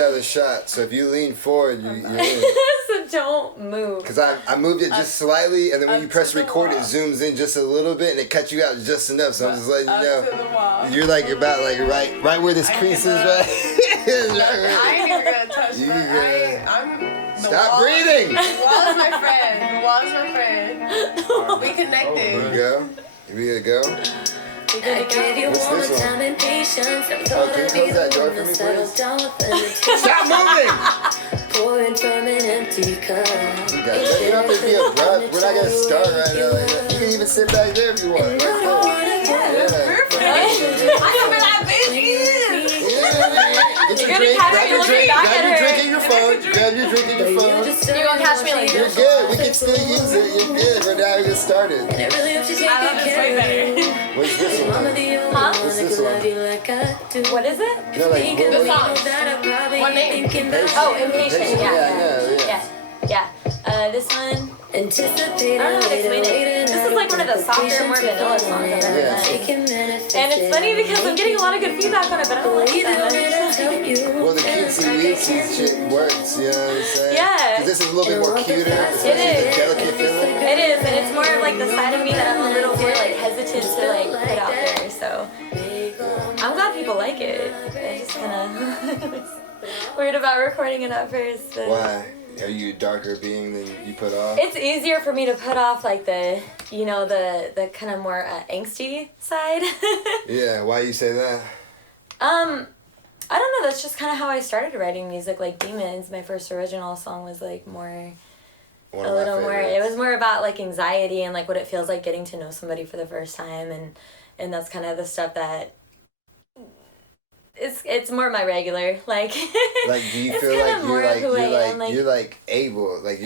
have the shot. So if you lean forward, you're in. So don't move. Because I moved it just slightly, and then when you press record, it zooms in just a little bit, and it cuts you out just enough. So I'm just letting you know. You're like about like right where this crease is, right? I ain't even gonna touch that. Stop breathing. The wall is my friend. The wall is my friend. We connected. Here we go. Here we go. What's this one? Oh, can you close that door for me, please? Stop moving! Pouring from an empty cup. You guys, you don't have to be abrupt. We're not gonna start right now like that. You can even sit back there if you want. Perfect. I know where that bitch is. Get You're gonna catch me looking back at her. Grab your drink and your phone. You're gonna catch me later. You're good. We can still use it. You're good. We're not even started. I really hope you take I love this way better. What's this one? Huh? What's this one? What is it? No, like, The song. One name. Oh, Impatient. Yeah, I know, Yeah. This one. I Anticipate don't know how to explain it. This is like one of the softer, more vanilla songs I've ever done. And it's funny because I'm getting a lot of good feedback on it, but I don't like it that much. Well, the cutesy shit works, you know what I'm saying? Yeah. Because this is a little bit more cuter. It is. A delicate feeling. It is, and it's more of like the side of me that I'm a little more like hesitant to like put out there. So I'm glad people like it. I just kind of weird about recording it at first. But Why? Are you a darker being than you put off? it's easier for me to put off like the kind of more angsty side. Yeah, why you say that? I don't know. That's just kind of how I started writing music. Like Demons, my first original song was like more. One A of my little more. favorites. It was more about like anxiety and like what it feels like getting to know somebody for the first time, and that's kind of the stuff that. It's more my regular like. Like, do you it's feel kinda like more of who I am, you're like able like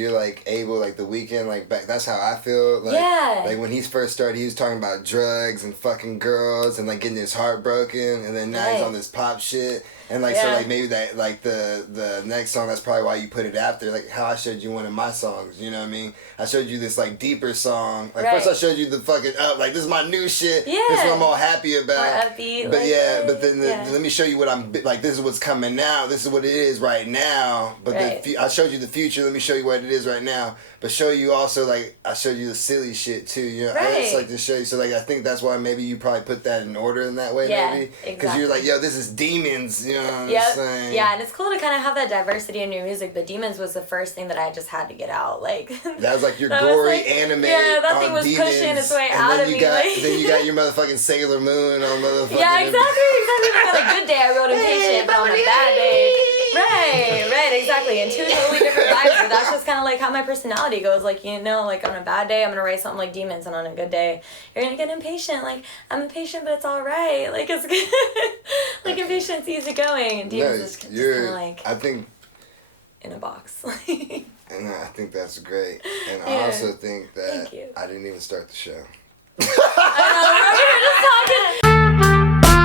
The Weeknd, like back? That's how I feel. Like, Yeah. Like when he first started, he was talking about drugs and fucking girls and like getting his heart broken, and then now he's Right. on this pop shit. And like so Yeah. like maybe that like the next song, that's probably why you put it after, like how I showed you one of my songs, you know what I mean? I showed you this like deeper song. Like Right. first I showed you the fucking up, like this is my new shit. Yeah. This is what I'm all happy about. More upbeat, But like, yeah, but then yeah. let me show you what I'm like. This is what's coming now. This is what it is right now. But Right. I showed you the future. Let me show you what it is right now. But show you also like I showed you the silly shit too. You know, I just Right. like to show you. So like I think that's why maybe you probably put that in order in that way. Yeah, Maybe because you're like, yo, this is Demons. You know what I'm saying? Yeah, and it's cool to kind of have that diversity in your music, but Demons was the first thing that I just had to get out. Like That was like your that was, gory like, anime. Yeah, that on thing was Demons, pushing its way and out then of you me. got like, then you got your motherfucking Sailor Moon on motherfucking. Yeah, exactly. Like on a good day, I wrote Impatient, but on a bad day, right, exactly. And two totally different vibes. But that's just kind of like how my personality goes. Like, you know, like on a bad day, I'm gonna write something like Demons, and on a good day, you're gonna get Impatient. Like I'm impatient, but it's all right. Like it's good. Like Impatient's easygoing, and Demons is just kind of like I think. in a box. And I think that's great. And I Yeah. also think that Thank you. I didn't even start the show. I know, we're just talking.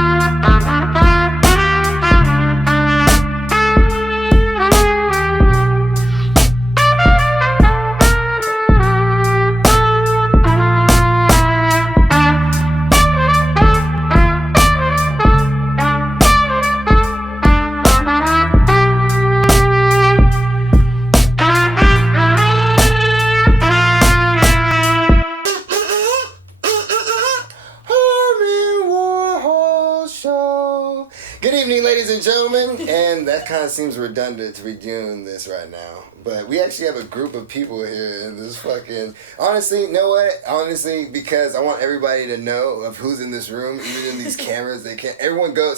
Harmon Warhol Show. Good evening, ladies and gentlemen. And that kind of seems redundant to be doing this right now. But we actually have a group of people here in this fucking... Honestly, you know what? Honestly, because I want everybody to know of who's in this room, even in these cameras, they can't... Everyone go,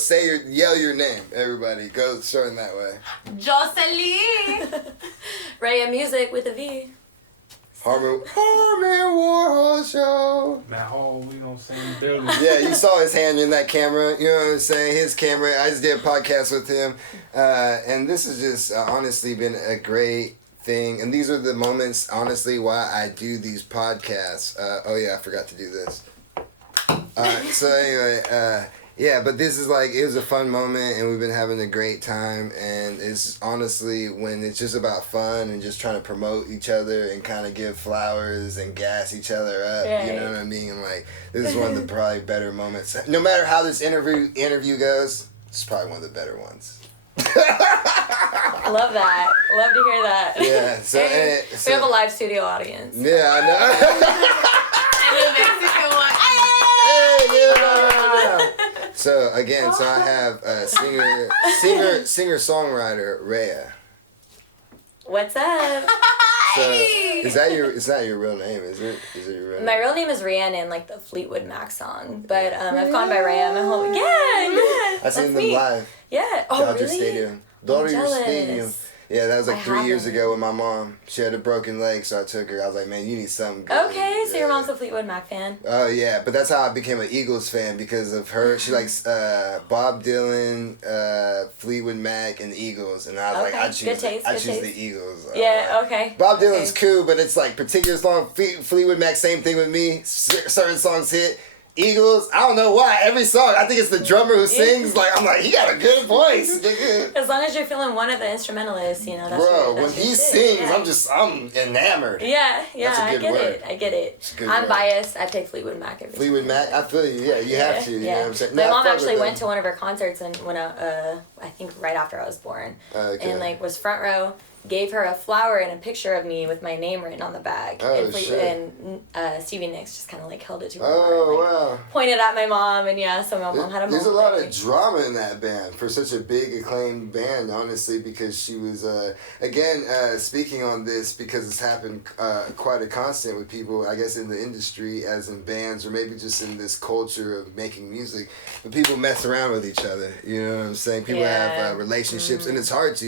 yell your name. Everybody, go starting that way. Jocelyn. Rhea Music with a V. Harmon Warhol Show. Now, Hall, we gonna sing building. Yeah, you saw his hand in that camera. You know what I'm saying? His camera. I just did a podcast with him. And this has just honestly been a great thing. And these are the moments, honestly, why I do these podcasts. Oh, yeah, I forgot to do this. So anyway, yeah, but this is like, it was a fun moment, and we've been having a great time. And it's honestly, when it's just about fun and just trying to promote each other and kind of give flowers and gas each other up, you know what I mean? And like, this is one of the probably better moments. No matter how this interview goes, it's probably one of the better ones. Love that. Love to hear that. Yeah. So, we have a live studio audience. Yeah, I know. And in Mexico, like, So again, so I have singer songwriter Rhea. What's up? So is that your? It's not your real name, is it? Is it your real name? My real name is Rhiannon, like the Fleetwood Mac song, but I've gone by Rhea my whole. Yeah. I seen them me. live. Yeah. Oh, Dodger really? Stadium. I'm Dodger jealous. Stadium. Yeah, that was like I 3 years haven't. ago with my mom. She had a broken leg, so I took her. I was like, man, you need something good. Okay, so your Yeah. mom's a Fleetwood Mac fan. Oh yeah, but that's how I became an Eagles fan because of her. She likes Bob Dylan, Fleetwood Mac, and the Eagles, and I was Okay, like, good taste, I good choose taste. the Eagles. Yeah, okay. Bob Dylan's Okay. cool, but it's like particular song. Fleetwood Mac, same thing with me. Certain songs hit. Eagles, I don't know why. Every song, I think it's the drummer who sings. Like I'm like, he got a good voice, nigga. As long as you're feeling one of the instrumentalists, you know, that's Bro, your, when that's your he shit. sings, Yeah. I'm enamored. Yeah, That's a I good get word. it. I get it. It's a good I'm word. biased. I pick Fleetwood Mac every Fleetwood time. Mac, I feel you. Yeah, you have to. You know what I'm saying? My No, I mom fuck actually with went them. to one of her concerts and when I think right after I was born, Okay. and like was front row. Gave her a flower and a picture of me with my name written on the bag. Oh, and shit. And Stevie Nicks just kind of like held it to her. Oh, arm, like, wow. Pointed at my mom, and yeah, so my mom had a There's a moment. lot of drama in that band for such a big acclaimed band, honestly, because she was, again, speaking on this because it's happened quite a constant with people, I guess, in the industry, as in bands, or maybe just in this culture of making music, but people mess around with each other, you know what I'm saying? People have relationships, and it's hard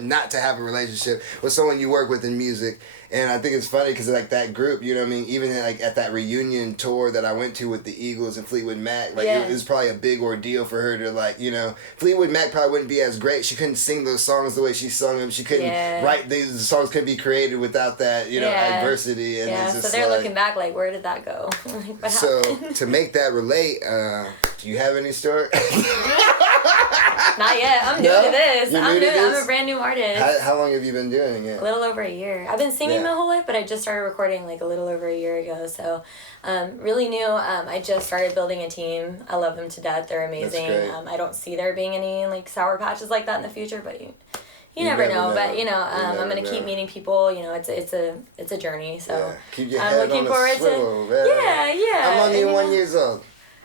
not to have a relationship with someone you work with in music. And I think it's funny because like that group, you know what I mean, even like at that reunion tour that I went to with the Eagles and Fleetwood Mac, like it was probably a big ordeal for her to like, you know, Fleetwood Mac probably wouldn't be as great. She couldn't sing those songs the way she sung them. She couldn't write these songs, couldn't be created without that, you know, adversity. And it's just so they're like, looking back like, where did that go? Like, what so happened? to make that relate, do you have any story? Not yet. I'm new No? to this. You're I'm new to I'm this? a brand new artist. How long have you been doing it? A little over a year. I've been singing Yeah. my whole life, but I just started recording like a little over a year ago. So, really new. I just started building a team. I love them to death. They're amazing. great. I don't see there being any like sour patches like that in the future, but you never know. But you know, I'm gonna keep meeting people. You know, it's a journey. So Yeah. Keep your I'm head looking on forward a swivel, man. yeah. I'm only and, you 1 know, years old.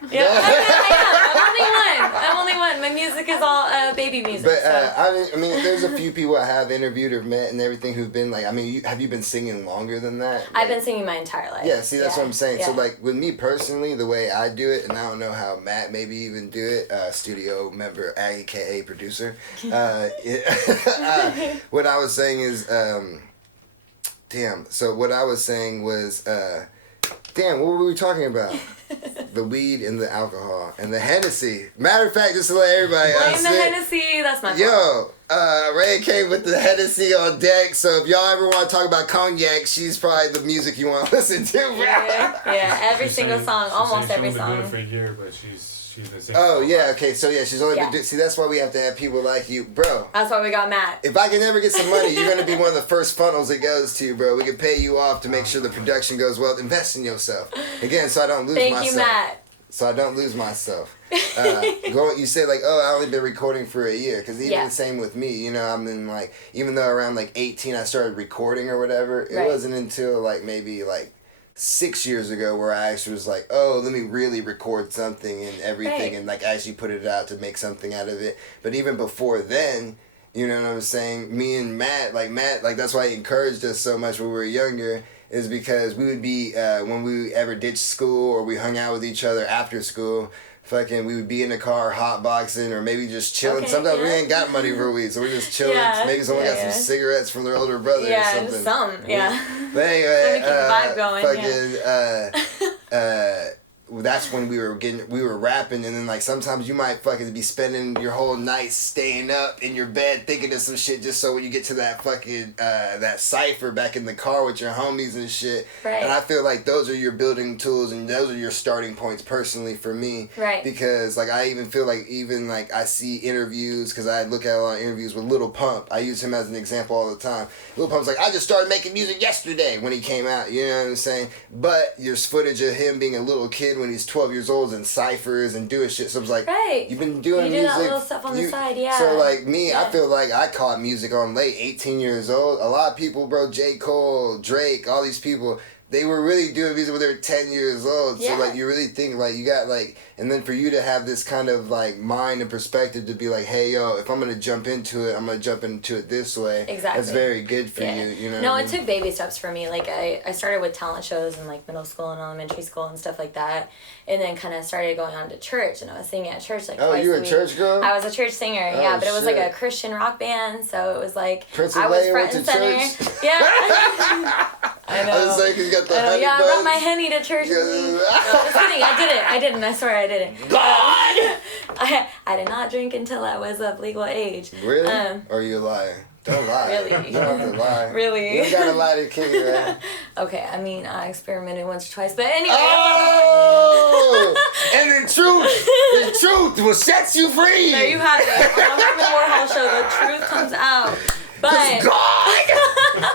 Yeah, I am. I'm only one. My music is all baby music. But so. I mean, there's a few people I have interviewed or met and everything who've been like, I mean, have you been singing longer than that? I've been singing my entire life. Yeah, see, that's what I'm saying. So, Yeah. like, with me personally, the way I do it, and I don't know how Matt maybe even do it, studio member, aka producer, what I was saying is, so what I was saying was, what were we talking about? The weed and the alcohol and the Hennessy. Matter of fact, just to let everybody Blame the Hennessy. That's my fault. Yo, Ray came with the Hennessy on deck, so if y'all ever want to talk about cognac, she's probably the music you want to listen to. Yeah, every single song, almost every She's song. been doing it for a year, but she's been singing. Oh, yeah, okay, so yeah, she's only Yeah. been see, that's why we have to have people like you. Bro, That's why we got Matt. if I can ever get some money, you're going to be one of the first funnels it goes to, bro. We can pay you off to make sure the production goes well. Invest in yourself. Again, so I don't lose Thank myself. you, Matt. So I don't lose myself. You said like, I only been recording for a year, because even the same with me, you know, I'm in like, even though around like 18 I started recording or whatever, it wasn't until like maybe like 6 years ago where I actually was like, let me really record something and everything and like actually put it out to make something out of it. But even before then, you know what I'm saying, me and Matt, that's why he encouraged us so much when we were younger, is because we would be, when we ever ditched school or we hung out with each other after school, we would be in the car hotboxing or maybe just chilling. Okay, Sometimes we ain't got money for weed, so we're just chilling. Maybe someone got some cigarettes from their older brother or something. But anyway, Let me keep the vibe going, that's when we were rapping, and then like sometimes you might fucking be spending your whole night staying up in your bed thinking of some shit just so when you get to that fucking that cipher back in the car with your homies and shit. Right. And I feel like those are your building tools and those are your starting points personally for me. Right. Because like I even feel like I see interviews, because I look at a lot of interviews with Lil Pump. I use him as an example all the time. Lil Pump's like, I just started making music yesterday when he came out. You know what I'm saying? But there's footage of him being a little kid when when he's 12 years old in ciphers and doing shit. So it was like, Right. you've been doing you music. do that little stuff on the side, yeah. So like me, I Yeah. feel like I caught music on late, 18 years old. A lot of people, bro, J. Cole, Drake, all these people, they were really doing music when they were 10 years old. Yeah. So like you really think like you got like, and then for you to have this kind of like mind and perspective to be like, hey yo, if I'm gonna jump into it, I'm gonna jump into it this way. Exactly. That's very good for Yeah. you. You know. No, what I it mean? took baby steps for me. Like I started with talent shows in like middle school and elementary school and stuff like that, and then kind of started going on to church, and I was singing at church like Oh, twice you were a a week. church girl? I was a church singer, Oh, yeah, but it was like a shit. Christian rock band, so it was like Prince I was Leia front went and to center. church? Yeah. I know. I was like, you got the I know, honey yeah, I brought buns. my Henny to church with me. No, just kidding. I didn't. I swear I didn't. God! I did not drink until I was of legal age. Really? Or are you lying? Don't lie. Really? You don't have to lie. Really? You don't gotta lie to King, man. Okay, I mean, I experimented once or twice, but anyway. Oh! And the truth will set you free! There you have it. On the Harmon Warhol Show, the truth comes out. But God!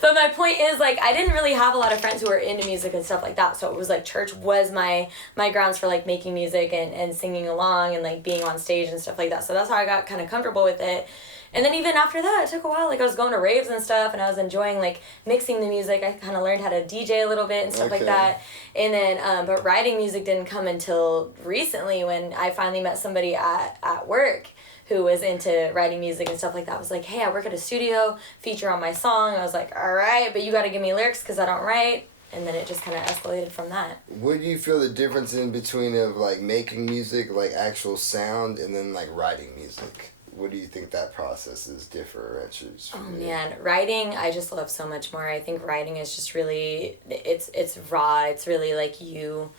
but my point is, like, I didn't really have a lot of friends who were into music and stuff like that. So it was like church was my grounds for like making music and singing along and like being on stage and stuff like that. So that's how I got kind of comfortable with it. And then even after that, it took a while. Like I was going to raves and stuff, and I was enjoying like mixing the music. I kind of learned how to DJ a little bit and stuff like Okay. that. And then, but writing music didn't come until recently when I finally met somebody at work who was into writing music and stuff like that. I was like, hey, I work at a studio, feature on my song. I was like, all right, but you got to give me lyrics because I don't write. And then it just kind of escalated from that. What do you feel the difference in between of like making music, like actual sound, and then like writing music? What do you think that process is differentiates Oh from you? man, writing I just love so much more. I think writing is just really it's raw. It's really like you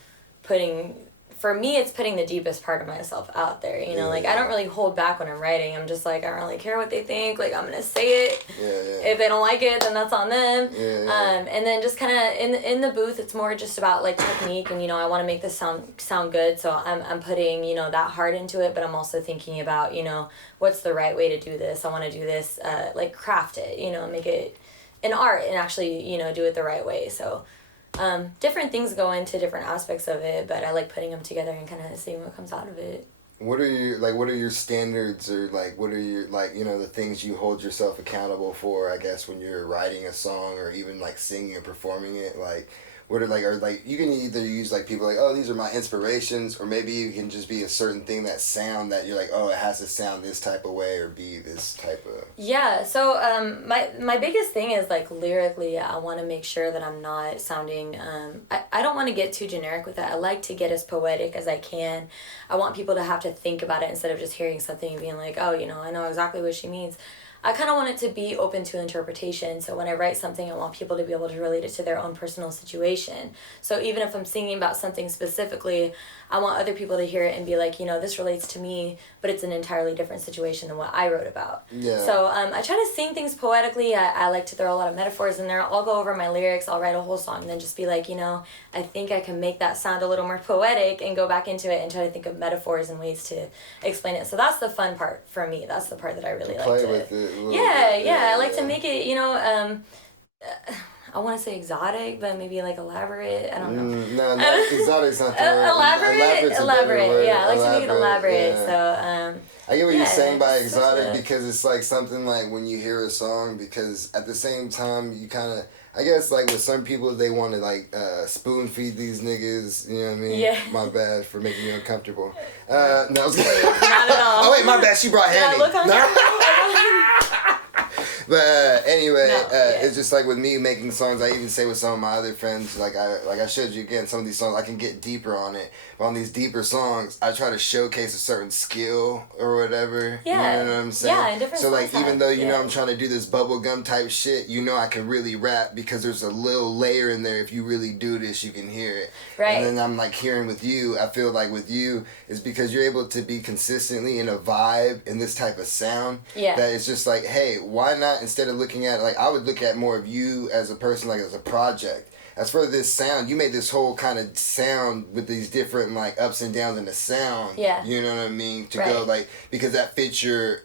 putting, for me it's putting the deepest part of myself out there, you know. Like I don't really hold back when I'm writing. I'm just like, I don't really care what they think. Like I'm gonna say it. Yeah. If they don't like it, then that's on them. Yeah. And then just kind of in the booth, it's more just about like technique, and you know, I want to make this sound good, so I'm putting, you know, that heart into it, but I'm also thinking about, you know, what's the right way to do this. I want to do this like craft it, you know, make it an art and actually, you know, do it the right way. So different things go into different aspects of it, but I like putting them together and kind of seeing what comes out of it. What are your standards, or like what are your, like, you know, the things you hold yourself accountable for, I guess, when you're writing a song or even like singing and performing it? Like what are like, or like you can either use like people like, oh, these are my inspirations, or maybe you can just be a certain thing, that sound that you're like, oh, it has to sound this type of way or be this type of. Yeah, so my biggest thing is like lyrically, I want to make sure that I'm not sounding, I don't want to get too generic with it. I like to get as poetic as I can. I want people to have to think about it instead of just hearing something and being like, oh, you know, I know exactly what she means. I kind of want it to be open to interpretation. So when I write something, I want people to be able to relate it to their own personal situation. So even if I'm singing about something specifically, I want other people to hear it and be like, you know, this relates to me, but it's an entirely different situation than what I wrote about. Yeah. So I try to sing things poetically. I like to throw a lot of metaphors in there. I'll go over my lyrics. I'll write a whole song and then just be like, you know, I think I can make that sound a little more poetic and go back into it and try to think of metaphors and ways to explain it. So that's the fun part for me. That's the part that I really like Play to. with it a little Yeah, bit. yeah. I like to make it, you know, I want to say exotic, but maybe like elaborate. I don't know. No, exotic's not the word. Elaborate. Word. Yeah, I like to make it elaborate. Yeah. So, I get what you're saying by it's such exotic, a- because it's like something like when you hear a song, because at the same time you kind of, I guess like with some people they want to like spoon feed these niggas, you know what I mean? Yeah. My bad for making you uncomfortable. No, I was not at all. Oh wait, my bad. She brought Did I Henny. look hungry? But anyway, No, yeah. it's just like with me making songs. I even say with some of my other friends, like I showed you again, some of these songs I can get deeper on it. But on these deeper songs, I try to showcase a certain skill or whatever. Yeah. You know what I'm saying? Yeah, and different so like songs even have- though you know yeah. I'm trying to do this bubblegum type shit, you know I can really rap because there's a little layer in there. If you really do this, you can hear it. Right. And then I'm like hearing with you. I feel like with you is because you're able to be consistently in a vibe in this type of sound. Yeah. That it's just like, hey, why not, instead of looking at, like, I would look at more of you as a person, like as a project, as for this sound, you made this whole kind of sound with these different like ups and downs in the sound. Yeah. You know what I mean? To Right. go like, because that fits your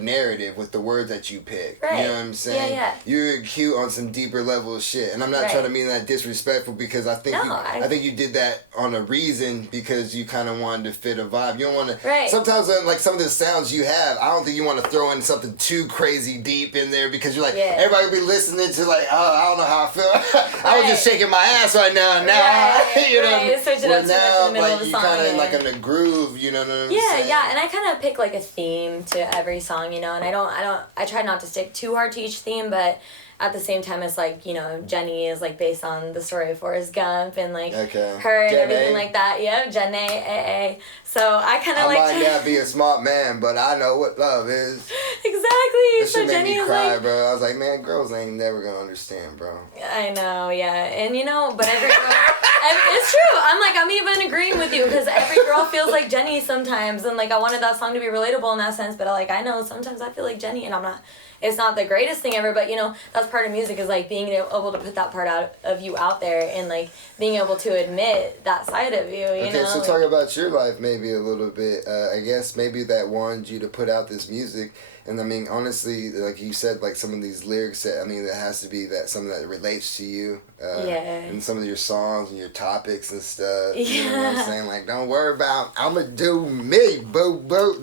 narrative with the words that you pick. Right. You know what I'm saying? Yeah. You're cute on some deeper level of shit, and I'm not Right. trying to mean that disrespectful, because I think I think you did that on a reason, because you kind of wanted to fit a vibe. You don't want to. Right. Sometimes like some of the sounds you have, I don't think you want to throw in something too crazy deep in there, because you're like, everybody will be listening to like, oh, I don't know how I feel. I was just shaking my ass right now, and now you know. Right. Switch it up too much in the middle of the song. You kind of like in a groove, you know what I'm saying? Yeah, and I kind of pick like a theme to every song, you know, and I try not to stick too hard to each theme, but at the same time, it's like, you know, Jenny is like based on the story of Forrest Gump and like her and everything like that. Yep, Jenny, AA. So I kind of like. I might not be a smart man, but I know what love is. Exactly. That so shit made Jenny me is cry, like, bro. I was like, man, girls ain't never gonna understand, bro. I know, yeah, and you know, but every girl, it's true. I'm even agreeing with you, because every girl feels like Jenny sometimes, and like I wanted that song to be relatable in that sense, but like I know sometimes I feel like Jenny, and I'm not. It's not the greatest thing ever, but you know, that's part of music, is like being able to put that part out of you out there, and like being able to admit that side of you. You know. So talk about your life maybe a little bit. I guess maybe that wanted you to put out this music. And I mean, honestly, like you said, like some of these lyrics that, I mean, that has to be that something that relates to you. And some of your songs and your topics and stuff. You know what I'm saying? Like, don't worry about, I'ma do me, boo boo.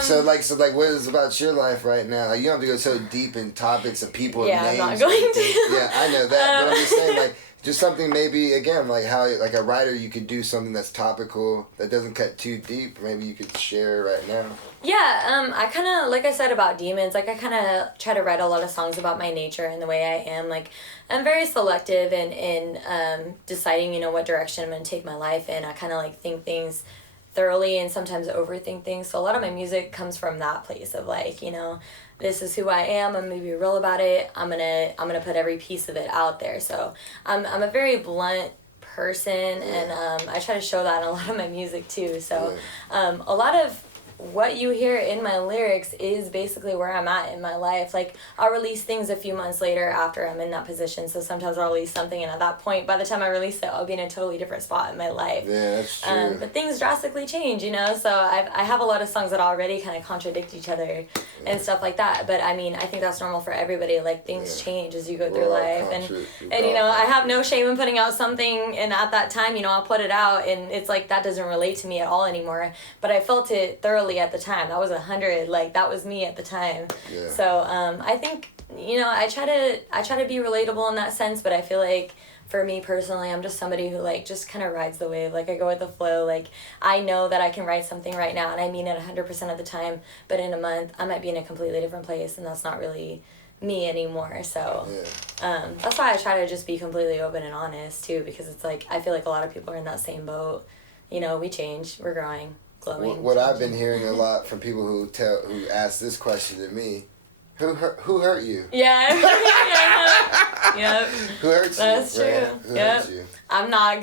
So what is about your life right now? Like, you don't have to go so deep in topics of people and names. I'm not going to. Yeah, I know that, but I'm just saying, like, just something maybe, again, like how, like a writer, you could do something that's topical, that doesn't cut too deep. Maybe you could share right now. Yeah, I kind of, like I said about demons, like I kind of try to write a lot of songs about my nature and the way I am. Like, I'm very selective in deciding, you know, what direction I'm going to take my life in. I kind of like think things thoroughly and sometimes overthink things. So a lot of my music comes from that place of like, you know, this is who I am. I'm gonna be real about it. I'm gonna put every piece of it out there. So I'm a very blunt person, and I try to show that in a lot of my music too. So a lot of what you hear in my lyrics is basically where I'm at in my life. Like, I'll release things a few months later after I'm in that position. So sometimes I'll release something, and at that point, by the time I release it, I'll be in a totally different spot in my life. Yeah, that's true. But things drastically change, you know? So I have a lot of songs that already kind of contradict each other and stuff like that. But, I mean, I think that's normal for everybody. Like, things change as you go through life. And you know, I have no shame in putting out something, and at that time, you know, I'll put it out, and it's like, that doesn't relate to me at all anymore. But I felt it thoroughly at the time. That was 100, like that was me at the time. So I think, you know, I try to be relatable in that sense, but I feel like for me personally, I'm just somebody who like just kind of rides the wave. Like, I go with the flow. Like, I know that I can write something right now, and I mean it 100% of the time, but in a month I might be in a completely different place, and that's not really me anymore. So that's why I try to just be completely open and honest too, because it's like I feel like a lot of people are in that same boat. You know, we change, we're growing. What I've been hearing a lot from people who ask this question to me, who hurt you? Yeah. Yep. Who hurts you? That's true. Who hurts you? I'm not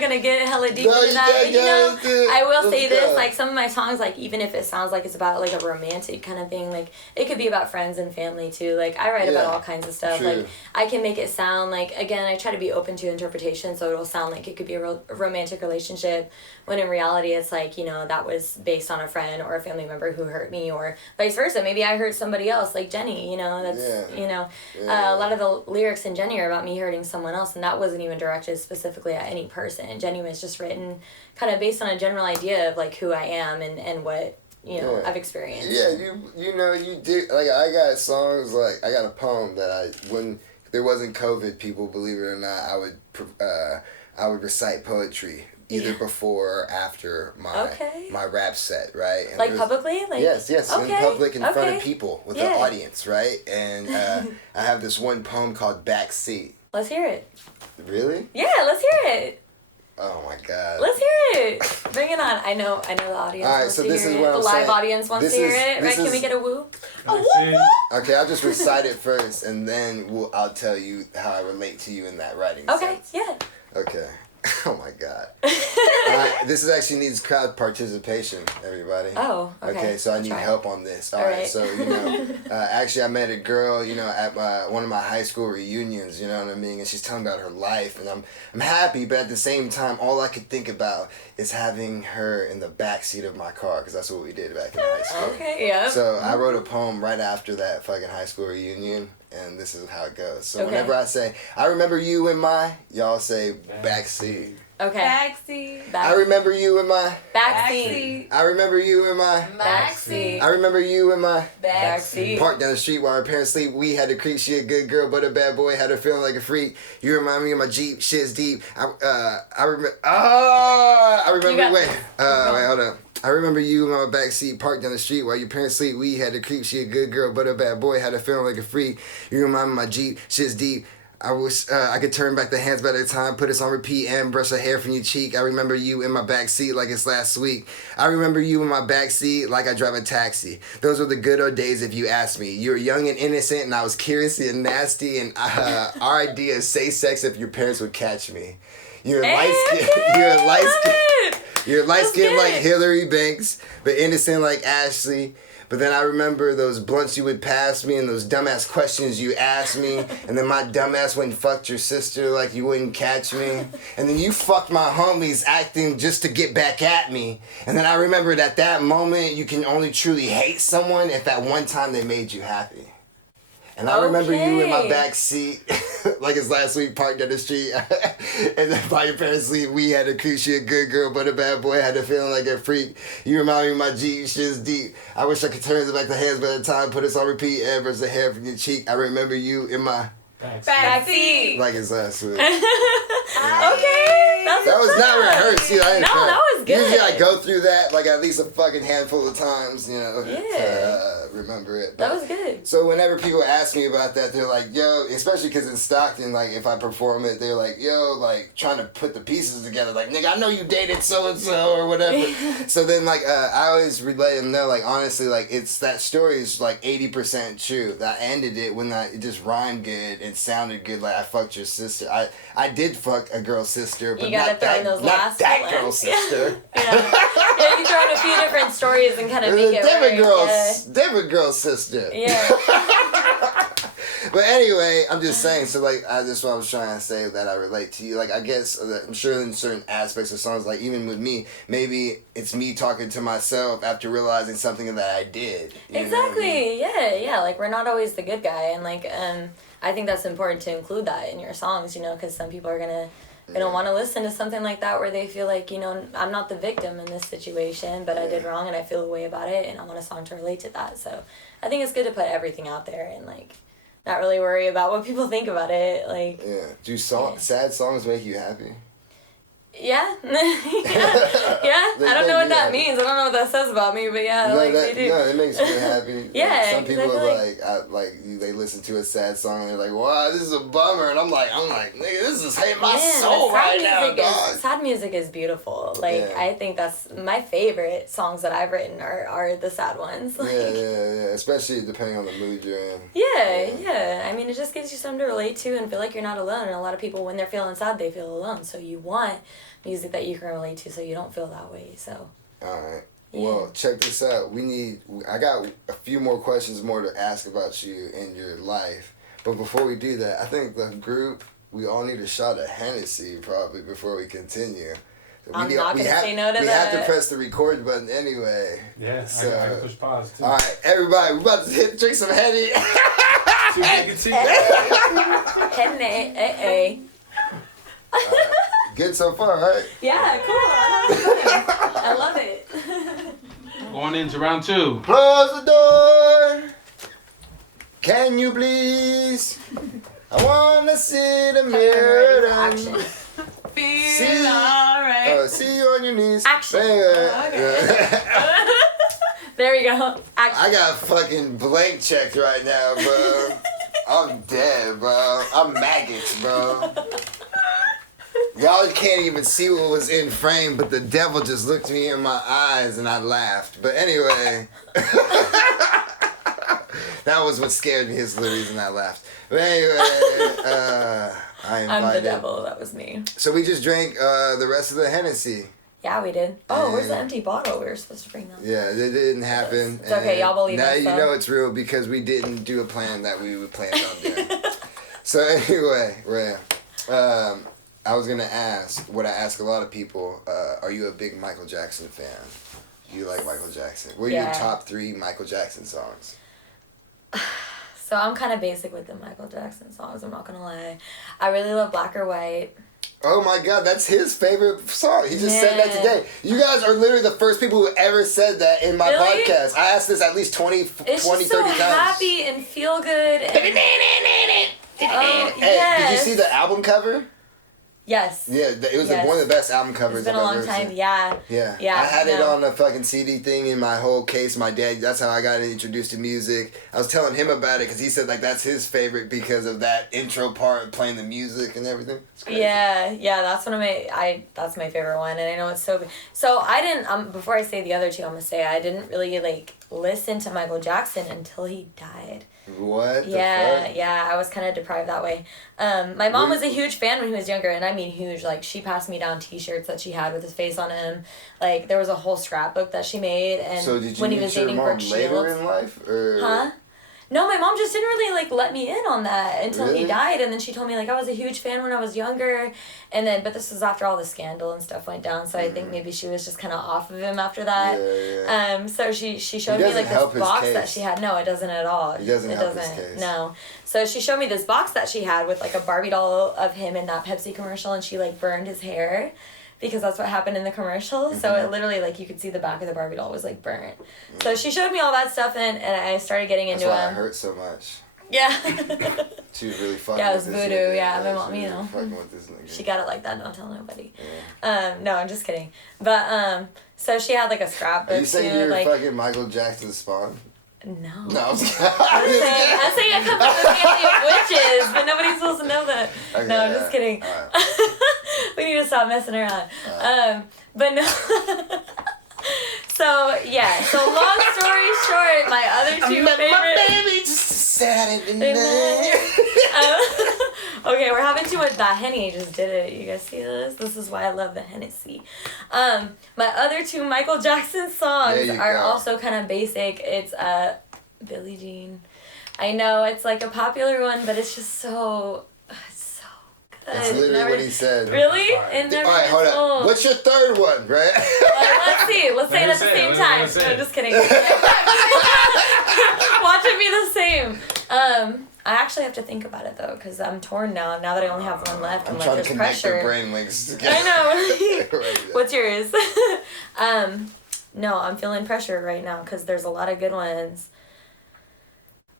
gonna get hella deep into that. But, you know, I will say this, like some of my songs, like even if it sounds like it's about like a romantic kind of thing, like it could be about friends and family too. Like I write about all kinds of stuff. True. Like I can make it sound like, again, I try to be open to interpretation, so it'll sound like it could be a romantic relationship, when in reality it's like, you know, that was based on a friend or a family member who hurt me, or vice versa. Maybe I hurt somebody else, like Jenny, you know, that's, you know, a lot of the lyrics in Jenny are about me hurting someone else, and that wasn't even directed specifically at any person. Jenny was just written kind of based on a general idea of like who I am and what, you know, I've experienced. Yeah, you know, you did, like I got songs, like I got a poem that when there wasn't COVID, people, believe it or not, I would recite poetry either before or after my rap set, right? And like publicly? Like, yes, in public, in front of people, with the audience, right? And I have this one poem called Backseat. Let's hear it. Really? Yeah, let's hear it. Oh my God. Let's hear it. Bring it on. I know the audience wants to hear it. The live audience wants to hear it, right? Can we get a woo? A woo woo? Okay, I'll just recite it first, and then I'll tell you how I relate to you in that writing sense. Yeah. Okay. Oh my God. This is actually needs crowd participation, everybody. Oh, okay. So I I'll need try. help on this. All All right. right. So, actually I met a girl, at one of my high school reunions, you know what I mean? And she's telling about her life, and I'm happy, but at the same time, all I could think about is having her in the back seat of my car, because that's what we did back in high school. Okay, yeah. So I wrote a poem right after that fucking high school reunion, and this is how it goes. So whenever I say, I remember you in my, y'all say backseat. Okay. Backseat. I remember you in my Backseat. I remember you in my Backseat. I remember you in my Backseat. parked down the street while our parents sleep. We had to creep. She a good girl, but a bad boy had her feeling like a freak. You remind me of my Jeep. Shit's deep. I remember. I remember. Wait, hold up. I remember you in my backseat, parked down the street while your parents sleep. We had to creep. She a good girl, but a bad boy had her feeling like a freak. You remind me of my Jeep. Shit's deep. I wish I could turn back the hands by the time, put us on repeat and brush a hair from your cheek. I remember you in my backseat like it's last week. I remember you in my backseat like I drive a taxi. Those were the good old days if you ask me. You were young and innocent and I was curious and nasty, and our idea is safe sex if your parents would catch me. You're light skinned. You're light skinned like Hillary Banks, but innocent like Ashley. But then I remember those blunts you would pass me and those dumbass questions you asked me. And then my dumbass went and fucked your sister like you wouldn't catch me. And then you fucked my homies acting just to get back at me. And then I remembered at that moment you can only truly hate someone if at one time they made you happy. And I remember you in my back seat, like it's last week, parked down the street. And then by your parents' sleep, we had to creep. She a good girl, but a bad boy had her feeling like a freak. You remind me of my Jeep, shit's deep. I wish I could turn back the hands by the time, put us on repeat, and brush the hair from your cheek. I remember you in my Backseat. like it's last week. Okay. That was not rehearsed. See, I didn't No, that was good. Usually I go through that like at least a fucking handful of times, Yeah. to remember it. That was good. So whenever people ask me about that, they're like, yo, especially because in Stockton, like, if I perform it, they're like, yo, like, trying to put the pieces together. Like, nigga, I know you dated so-and-so or whatever. So then, like, I always relay them, know, like, honestly, like, it's, that story is, like, 80% true. I ended it when it just rhymed good. It sounded good, like, I fucked your sister. I did fuck a girl's sister, but not that girl's sister. Yeah, you throw in a few different stories and kind of make it Different girl's sister. Yeah. But anyway, I'm just saying, so like, that's what I was trying to say, that I relate to you. Like, I guess, I'm sure in certain aspects of songs, like, even with me, maybe it's me talking to myself after realizing something that I did. Exactly, yeah, like, we're not always the good guy, and like, I think that's important to include that in your songs, you know, because some people are they don't want to listen to something like that where they feel like, you know, I'm not the victim in this situation, but I did wrong and I feel a way about it, and I want a song to relate to that. So I think it's good to put everything out there and, like, not really worry about what people think about it. Like, yeah. Do sad songs make you happy? Yeah. Yeah. I don't know what that means. I don't know what that says about me, but yeah, they do. No, it makes me happy. Yeah. Some people are they listen to a sad song and they're like, wow, this is a bummer. And I'm like, nigga, this is hitting my soul right now, dog. Sad music is beautiful. Like, I think that's my favorite songs that I've written are the sad ones. Like, yeah. Especially depending on the mood you're in. Yeah. I mean, it just gives you something to relate to and feel like you're not alone. And a lot of people, when they're feeling sad, they feel alone. So you want music that you can relate to so you don't feel that way. So alright. Well, check this out. I got a few more questions more to ask about you and your life. But before we do that, I think the group, we all need a shot of Hennessy probably before we continue. I'm not going to say no to that. We have to press the record button anyway. Yeah, so, I can push pause too. Alright, everybody, we're about to drink some Henny. Henny. Good so far, right? Yeah, cool. I love it. Going into round two. Close the door. Can you please? I wanna see the mirror. Feel alright. See you on your knees. Action. Okay. There we go. Action. I got fucking blank checked right now, bro. I'm dead, bro. I'm maggots, bro. Y'all can't even see what was in frame, but the devil just looked me in my eyes and I laughed. But anyway. That was what scared me. Is the reason I laughed. But anyway, I invited. I'm the devil. That was me. So we just drank the rest of the Hennessy. Yeah, we did. Oh, where's the empty bottle? We were supposed to bring that. Yeah, it didn't happen. It's okay, y'all believe now us, you though. know it's real because we didn't do a plan that we would plan on doing. So anyway, Rhea, I was gonna ask what I ask a lot of people. Are you a big Michael Jackson fan? Do you like Michael Jackson? What are your top 3 Michael Jackson songs? So I'm kind of basic with the Michael Jackson songs. I'm not gonna lie. I really love Black or White. Oh my God, that's his favorite song. He just said that today. You guys are literally the first people who ever said that in my podcast. I asked this at least 20, 30 It's just so times. happy and feel good. And, Hey, yes. did you see the album cover? Yes. Yeah, it was Yes. one of the best album covers It's been I've a long ever time. seen. Yeah. Yeah. Yeah, I had it no. on a fucking CD thing in my whole case. My dad, that's how I got introduced to music. I was telling him about it because he said like that's his favorite because of that intro part, playing the music and everything. It's crazy. Yeah, that's one of that's my favorite one, and I know it's so good. So I didn't before I say the other two, I'm gonna say I didn't really like listen to Michael Jackson until he died. What? Yeah, I was kind of deprived that way. My mom was a huge fan when he was younger, and I mean huge. Like, she passed me down T-shirts that she had with his face on him. Like, there was a whole scrapbook that she made, and So did you when he meet was your dating mom Brooke later Shields. in life, or? Huh? No, my mom just didn't really, like, let me in on that until Really? he died, and then she told me, like, I was a huge fan when I was younger, and then, but this was after all the scandal and stuff went down, so I think maybe she was just kind of off of him after that. Yeah. So she showed me, like, help this his box that case. she had. No, it doesn't at all. He doesn't it help doesn't. his case. No. So she showed me this box that she had with, like, a Barbie doll of him in that Pepsi commercial, and she, like, burned his hair. Because that's what happened in the commercial. So it literally, like, you could see the back of the Barbie doll was, like, burnt. So she showed me all that stuff, and I started getting into That's why him. it hurt so much. Yeah. She was really fucking Yeah, it with was this voodoo. nigga. Yeah, my mom, she you was know. fucking with this nigga. She got it like that, don't tell nobody. Yeah. No, I'm just kidding. But, so she had, like, a scrapbook, Are you saying too, you're like... fucking Michael Jackson's spawn? No. No, I'm just I'm saying I come from a family of witches, but nobody's supposed to know that. Okay, No, I'm just kidding. Right. We need to stop messing around. But no. So, yeah. So, long story short, my other two favorite... baby just Saturday night. Okay, we're having too much. That Henny just did it. You guys see this? This is why I love the Hennessy. My other two Michael Jackson songs are also kind of basic. It's Billie Jean. I know it's like a popular one, but it's just so good. That's literally what he said. Really? It never Alright, hold gets on. old. What's your third one, right? Let's see. Let's say it at the same time. No, just kidding. Watch it be the same. I actually have to think about it though, because I'm torn now. Now that I only have one left, I'm like, trying to there's connect pressure. the brain links together. I know. Right. What's yours? No, I'm feeling pressure right now because there's a lot of good ones.